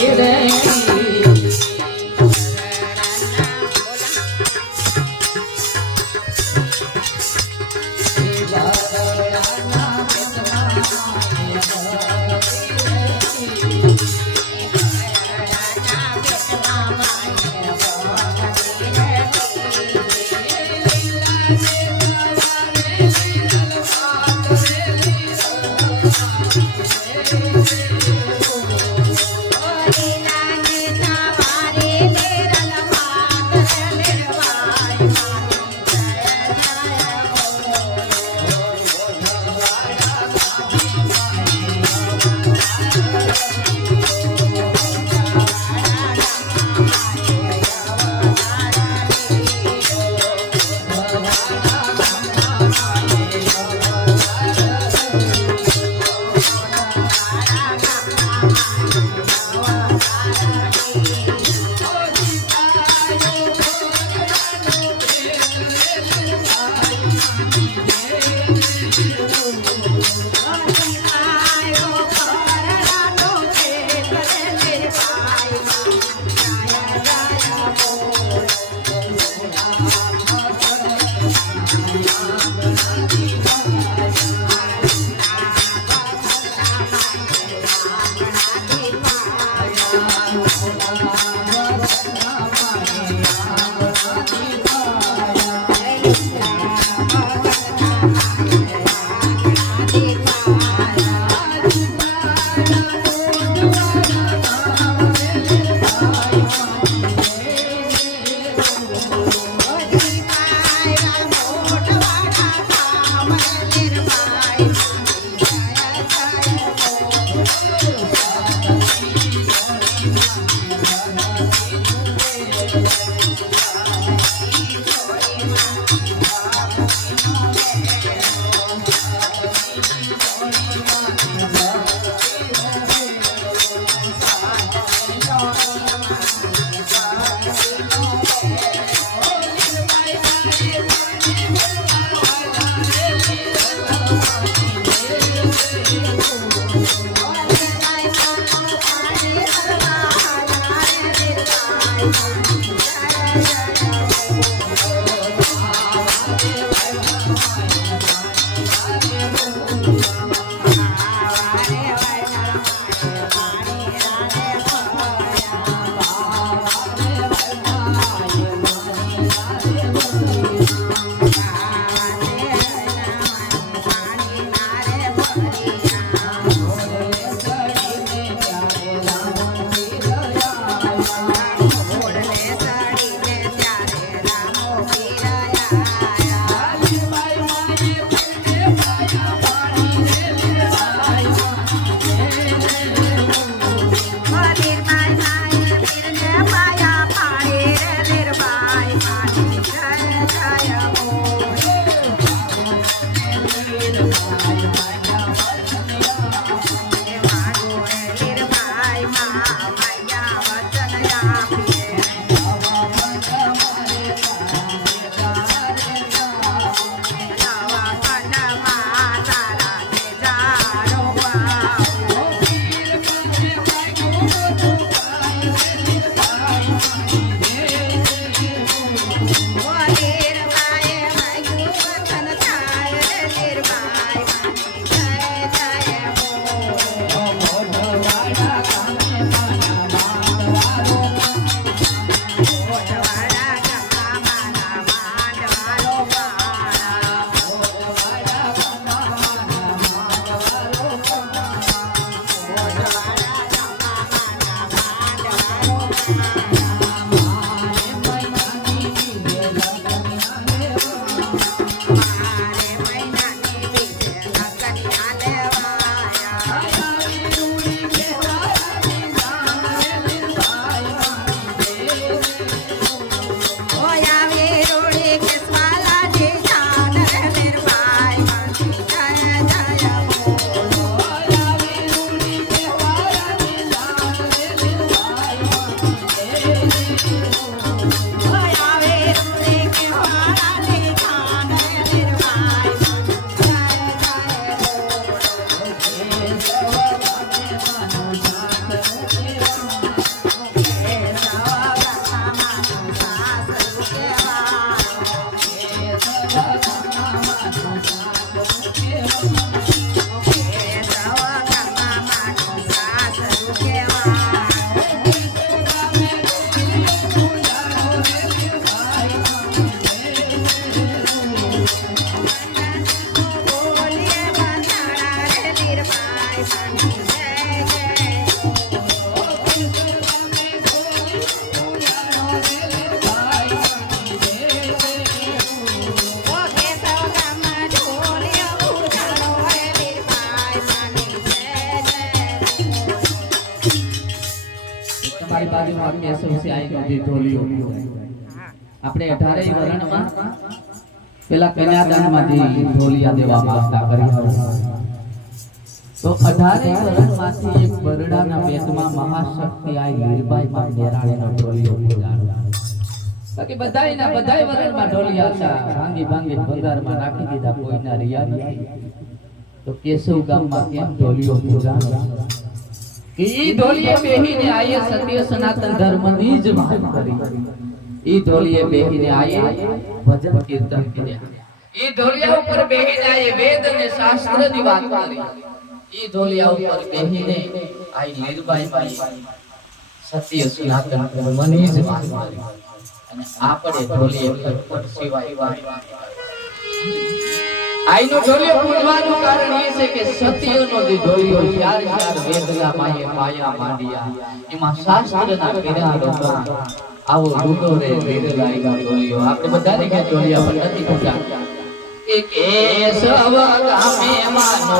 Hey તમારી બાજુમાં કેશવ છે આઈ નદી ઢોલિયો આપણે 18 વરણમાં પેલા કન્યાદાનમાંથી ઢોલિયા દેવા માંગતા કરી તો 18 વરણમાંથી એક બરડાના પેટમાં મહાશક્તિ આઈ લીરબાઈ માં દેરાણીનો ઢોલિયો પૂજાણો બાકી બધાયના બધાય વરણમાં ઢોલિયા હતા ભાંગી ભાંગી ભંગારમાં નાખી દીધા કોઈના રિયા નથી તો કેશવ ગામમાં કેમ ઢોલિયો પૂજાણો ઈ ઢોલિયે બેહીને આયે સત્ય સનાતન ધર્મની જ વાત કરી ઈ ઢોલિયે બેહીને આયે ભજન કીર્તન કર્યા ઈ ઢોલિયા ઉપર બેહીને આયે વેદ અને શાસ્ત્રની વાત કરી ઈ ઢોલિયા ઉપર બેહીને આઈ લીરબાઈ બાઈ સત્ય સનાતન ધર્મની જ વાત કરી અને આપણે ઢોલિયે ખટપટ સિવાય વાત આઈનો ઢોલિયો પૂજવાનું કારણ એ છે કે સત્યનો જે ઢોલિયો ચાર ચાર વેદના માયે પાયા માંડ્યા એમાં શાસ્ત્રના કિરાડો આવો રૂડો રે વેદલાઈનો ઢોલિયો આપણે બધાને કે ઢોલિયા પર નથી પૂજા એક કેશવ ગામે માનો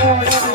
Oh,